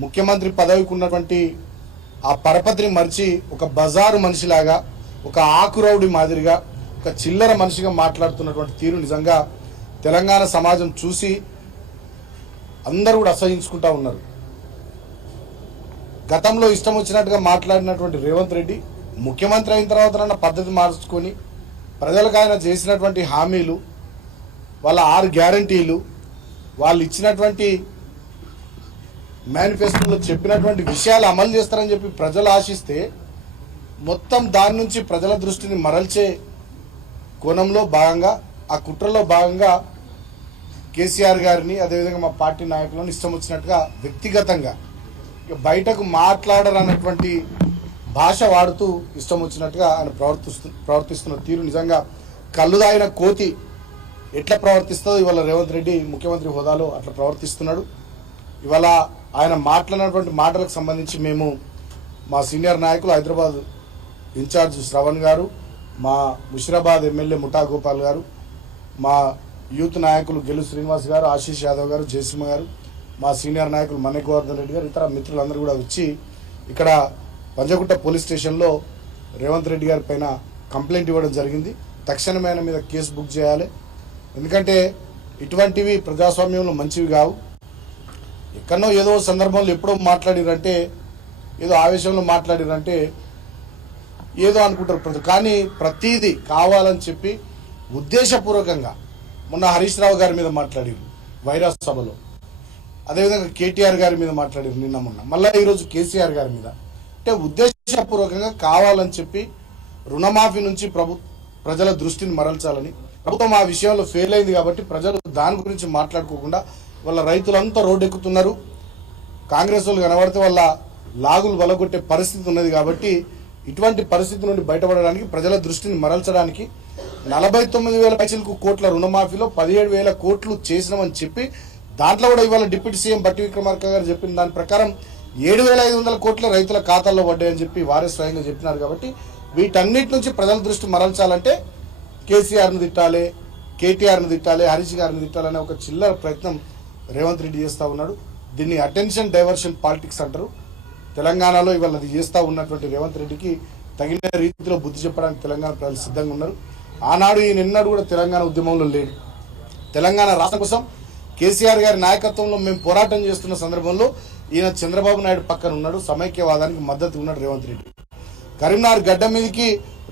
ముఖ్యమంత్రి పదవికి ఉన్నటువంటి ఆ పరపతిని మరిచి ఒక బజారు మనిషిలాగా, ఒక ఆకురౌడి మాదిరిగా, ఒక చిల్లర మనిషిగా మాట్లాడుతున్నటువంటి తీరు నిజంగా తెలంగాణ సమాజం చూసి అందరూ కూడా అసహించుకుంటా ఉన్నారు. గతంలో ఇష్టం వచ్చినట్టుగా మాట్లాడినటువంటి రేవంత్ రెడ్డి ముఖ్యమంత్రి అయిన తర్వాత పద్ధతి మార్చుకొని ప్రజలకు ఆయన చేసినటువంటి హామీలు, వాళ్ళ 6 గ్యారంటీలు, వాళ్ళు ఇచ్చినటువంటి మేనిఫెస్టోలో చెప్పినటువంటి విషయాలు అమలు చేస్తారని చెప్పి ప్రజలు ఆశిస్తే మొత్తం దాని నుంచి ప్రజల దృష్టిని మరల్చే కోణంలో భాగంగా, ఆ కుట్రలో భాగంగా కేసీఆర్ గారిని, అదేవిధంగా మా పార్టీ నాయకులను ఇష్టం వచ్చినట్టుగా వ్యక్తిగతంగా బయటకు మాట్లాడరన్నటువంటి భాష వాడుతూ ఇష్టం వచ్చినట్టుగా ఆయన ప్రవర్తిస్తున్న తీరు నిజంగా కళ్ళు దాగిన కోతి ఎట్లా ప్రవర్తిస్తుందో ఇవాళ రేవంత్ రెడ్డి ముఖ్యమంత్రి హోదాలో అట్లా ప్రవర్తిస్తున్నాడు. ఇవాళ ఆయన మాట్లాడినటువంటి మాటలకు సంబంధించి మేము మా సీనియర్ నాయకులు హైదరాబాద్ ఇన్ఛార్జ్ శ్రవణ్ గారు, మా ముషిరాబాద్ ఎమ్మెల్యే ముఠా గోపాల్ గారు, మా యూత్ నాయకులు గెలు శ్రీనివాస్ గారు, ఆశీష్ యాదవ్ గారు, జయసింహ గారు, మా సీనియర్ నాయకులు మన్నెగోవర్ధన్ రెడ్డి గారు, ఇతర మిత్రులందరూ కూడా వచ్చి ఇక్కడ పంజగుట్ట పోలీస్ స్టేషన్లో రేవంత్ రెడ్డి గారి పైన కంప్లైంట్ ఇవ్వడం జరిగింది. తక్షణమే ఆయన మీద కేసు బుక్ చేయాలి. ఎందుకంటే ఇటువంటివి ప్రజాస్వామ్యంలో మంచివి కావు. ఎక్కడో ఏదో సందర్భంలో ఎప్పుడో మాట్లాడిరంటే, ఏదో ఆవేశంలో మాట్లాడిరంటే ఏదో అనుకుంటారు. కానీ ప్రతీది కావాలని చెప్పి ఉద్దేశపూర్వకంగా మొన్న హరీష్ రావు గారి మీద మాట్లాడారు వైరాస్ సభలో, అదేవిధంగా కేటీఆర్ గారి మీద మాట్లాడారు నిన్న మొన్న, మళ్ళీ ఈరోజు కేసీఆర్ గారి మీద. అంటే ఉద్దేశపూర్వకంగా కావాలని చెప్పి రుణమాఫీ నుంచి ప్రజల దృష్టిని మరల్చాలని, ప్రభుత్వం ఆ విషయంలో ఫెయిల్ అయింది కాబట్టి ప్రజలు దాని గురించి మాట్లాడుకోకుండా వాళ్ళ రైతులంతా రోడ్డు ఎక్కుతున్నారు. కాంగ్రెస్ వాళ్ళు కనబడితే వాళ్ళ లాగులు వలగొట్టే పరిస్థితి ఉన్నది. కాబట్టి ఇటువంటి పరిస్థితి నుండి బయటపడడానికి, ప్రజల దృష్టిని మరల్చడానికి 49,000 కోట్ల రుణమాఫీలో 17,000 కోట్లు చేసినామని చెప్పి, దాంట్లో కూడా ఇవాళ డిప్యూటీ సీఎం బట్టి విక్రమార్క గారు చెప్పిన దాని ప్రకారం 7,500 కోట్ల రైతుల ఖాతాల్లో పడ్డాయని చెప్పి వారే స్వయంగా చెప్పినారు. కాబట్టి వీటన్నిటి నుంచి ప్రజల దృష్టి మరల్చాలంటే కేసీఆర్ను తిట్టాలి, కేటీఆర్ను తిట్టాలి, హరీష్ గారిని తిట్టాలనే ఒక చిల్లర ప్రయత్నం రేవంత్ రెడ్డి చేస్తూ ఉన్నాడు. దీన్ని అటెన్షన్ డైవర్షన్ పాలిటిక్స్ అంటారు. తెలంగాణలో ఇవాళ అది చేస్తూ ఉన్నటువంటి రేవంత్ రెడ్డికి తగిన రీతిలో బుద్ధి చెప్పడానికి తెలంగాణ ప్రజలు సిద్ధంగా ఉన్నారు. ఆనాడు ఈ నిన్నడు కూడా తెలంగాణ ఉద్యమంలో లేడు. తెలంగాణ రాష్ట్రం కోసం కేసీఆర్ గారి నాయకత్వంలో మేము పోరాటం చేస్తున్న సందర్భంలో ఈయన చంద్రబాబు నాయుడు పక్కన ఉన్నాడు. సమైక్యవాదానికి మద్దతు ఉన్నాడు రేవంత్ రెడ్డి. కరీంనగర్ గడ్డ మీదకి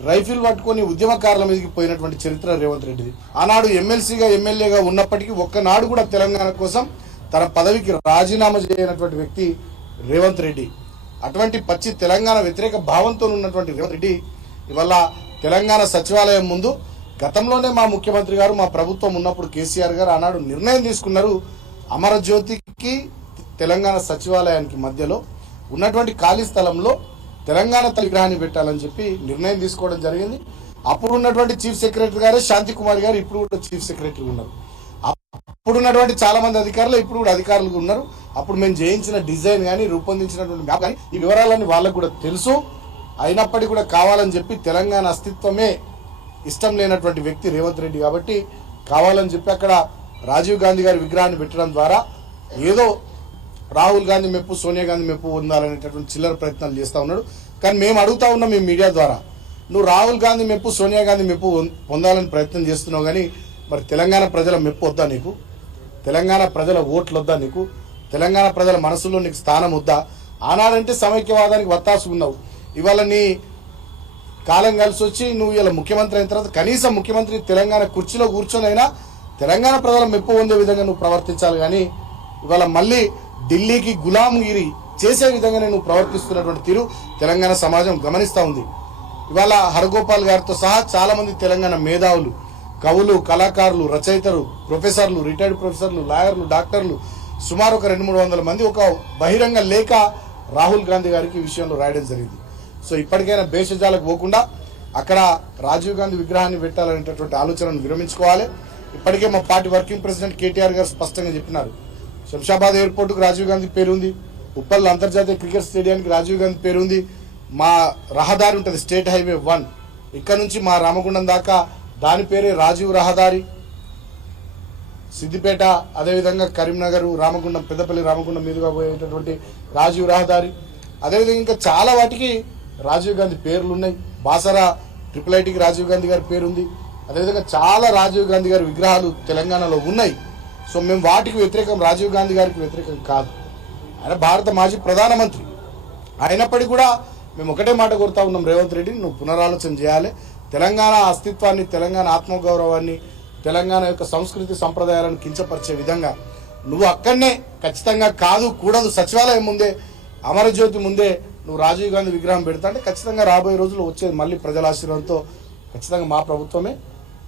రైఫిల్ పట్టుకొని ఉద్యమకారుల మీదకి పోయినటువంటి చరిత్ర రేవంత్ రెడ్డిది. ఆనాడు ఎమ్మెల్సీగా ఎమ్మెల్యేగా ఉన్నప్పటికీ ఒక్కనాడు కూడా తెలంగాణ కోసం తన పదవికి రాజీనామా చేయనటువంటి వ్యక్తి రేవంత్ రెడ్డి. అటువంటి పచ్చి తెలంగాణ వ్యతిరేక భావంతో ఉన్నటువంటి రేవంత్ రెడ్డి ఇవాళ తెలంగాణ సచివాలయం ముందు, గతంలోనే మా ముఖ్యమంత్రి గారు, మా ప్రభుత్వం ఉన్నప్పుడు కేసీఆర్ గారు ఆనాడు నిర్ణయం తీసుకున్నారు. అమరజ్యోతికి తెలంగాణ సచివాలయానికి మధ్యలో ఉన్నటువంటి ఖాళీ స్థలంలో తెలంగాణ తల్లి విగ్రహాన్ని పెట్టాలని చెప్పి నిర్ణయం తీసుకోవడం జరిగింది. అప్పుడు ఉన్నటువంటి చీఫ్ సెక్రటరీ గారే శాంతి కుమార్ గారు ఇప్పుడు కూడా చీఫ్ సెక్రటరీ ఉన్నారు. అప్పుడు ఉన్నటువంటి చాలా మంది అధికారులు ఇప్పుడు కూడా అధికారులు ఉన్నారు. అప్పుడు మేము చేయించిన డిజైన్ కానీ, రూపొందించినటువంటి మ్యాప్ కానీ, ఈ వివరాలన్నీ వాళ్ళకు కూడా తెలుసు. అయినప్పటికీ కూడా కావాలని చెప్పి తెలంగాణ అస్తిత్వమే ఇష్టం లేనటువంటి వ్యక్తి రేవంత్ రెడ్డి. కాబట్టి కావాలని చెప్పి అక్కడ రాజీవ్ గాంధీ గారి విగ్రహాన్ని పెట్టడం ద్వారా ఏదో రాహుల్ గాంధీ మెప్పు, సోనియా గాంధీ మెప్పు పొందాలనేటటువంటి చిల్లర ప్రయత్నాలు చేస్తూ ఉన్నాడు. కానీ మేము అడుగుతా ఉన్నాం మీ మీడియా ద్వారా, నువ్వు రాహుల్ గాంధీ మెప్పు, సోనియా గాంధీ మెప్పు పొందాలని ప్రయత్నం చేస్తున్నావు, కానీ మరి తెలంగాణ ప్రజల మెప్పు వద్దా నీకు? తెలంగాణ ప్రజల ఓట్లు వద్దా నీకు? తెలంగాణ ప్రజల మనసులో నీకు స్థానం వద్దా? ఆనాడంటే సమైక్యవాదానికి వత్తాసు ఉన్నావు. ఇవాళ నీ కాలం కలిసి వచ్చి నువ్వు ఇలా ముఖ్యమంత్రి అయిన తర్వాత కనీసం ముఖ్యమంత్రి తెలంగాణ కుర్చీలో కూర్చొనైనా తెలంగాణ ప్రజల మెప్పు పొందే విధంగా నువ్వు ప్రవర్తించాలి. కానీ ఇవాళ మళ్ళీ ఢిల్లీకి గులాంగిరి చేసే విధంగానే నువ్వు ప్రవర్తిస్తున్నటువంటి తీరు తెలంగాణ సమాజం గమనిస్తూ ఉంది. ఇవాళ హరగోపాల్ గారితో సహా చాలా మంది తెలంగాణ మేధావులు, కవులు, కళాకారులు, రచయితలు, ప్రొఫెసర్లు, రిటైర్డ్ ప్రొఫెసర్లు, లాయర్లు, డాక్టర్లు సుమారు ఒక 200-300 మంది ఒక బహిరంగ లేఖ రాహుల్ గాంధీ గారికి ఈ విషయంలో రాయడం జరిగింది. సో ఇప్పటికైనా భేషజాలకు పోకుండా అక్కడ రాజీవ్ గాంధీ విగ్రహాన్ని పెట్టాలనేటటువంటి ఆలోచనను విరమించుకోవాలి. ఇప్పటికే మా పార్టీ వర్కింగ్ ప్రెసిడెంట్ కేటీఆర్ గారు స్పష్టంగా చెప్పినారు. శంషాబాద్ ఎయిర్పోర్టుకు రాజీవ్ గాంధీ పేరుంది, ఉప్పల్ అంతర్జాతీయ క్రికెట్ స్టేడియానికి రాజీవ్ గాంధీ పేరుంది, మా రహదారి ఉంటుంది స్టేట్ హైవే 1, ఇక్కడ నుంచి మా రామగుండం దాకా దాని పేరే రాజీవ్ రహదారి. సిద్దిపేట, అదేవిధంగా కరీంనగర్, రామగుండం, పెద్దపల్లి రామగుండం మీదుగా పోయేటటువంటి రాజీవ్ రహదారి, అదేవిధంగా ఇంకా చాలా వాటికి రాజీవ్ గాంధీ పేర్లు ఉన్నాయి. బాసరా IIITకి రాజీవ్ గాంధీ గారి పేరుంది. అదేవిధంగా చాలా రాజీవ్ గాంధీ గారి విగ్రహాలు తెలంగాణలో ఉన్నాయి. సో మేము వాటికి వ్యతిరేకం, రాజీవ్ గాంధీ గారికి వ్యతిరేకం కాదు. ఆయన భారత మాజీ ప్రధానమంత్రి అయినప్పటికీ కూడా మేము ఒకటే మాట కోరుతా ఉన్నాం, రేవంత్ రెడ్డిని నువ్వు పునరాలోచన చేయాలి. తెలంగాణ అస్తిత్వాన్ని, తెలంగాణ ఆత్మగౌరవాన్ని, తెలంగాణ యొక్క సంస్కృతి సంప్రదాయాలను కించపరిచే విధంగా నువ్వు అక్కడనే ఖచ్చితంగా కాదు కూడదు, సచివాలయం ముందే, అమరజ్యోతి ముందే నువ్వు రాజీవ్ గాంధీ విగ్రహం పెడతా అంటే ఖచ్చితంగా రాబోయే రోజుల్లో వచ్చేది మళ్ళీ ప్రజల ఆశీర్వాదంతో ఖచ్చితంగా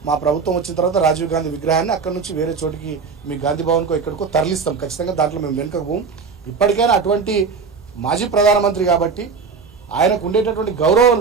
మా ప్రభుత్వం వచ్చిన తర్వాత రాజీవ్ గాంధీ విగ్రహాన్ని అక్కడ నుంచి వేరే చోటికి మీ గాంధీ భవన్కో ఎక్కడికో తరలిస్తాం. ఖచ్చితంగా దాంట్లో మేము వెనుకకు పోం. ఇప్పటికైనా అటువంటి మాజీ ప్రధానమంత్రి కాబట్టి ఆయనకు ఉండేటటువంటి గౌరవం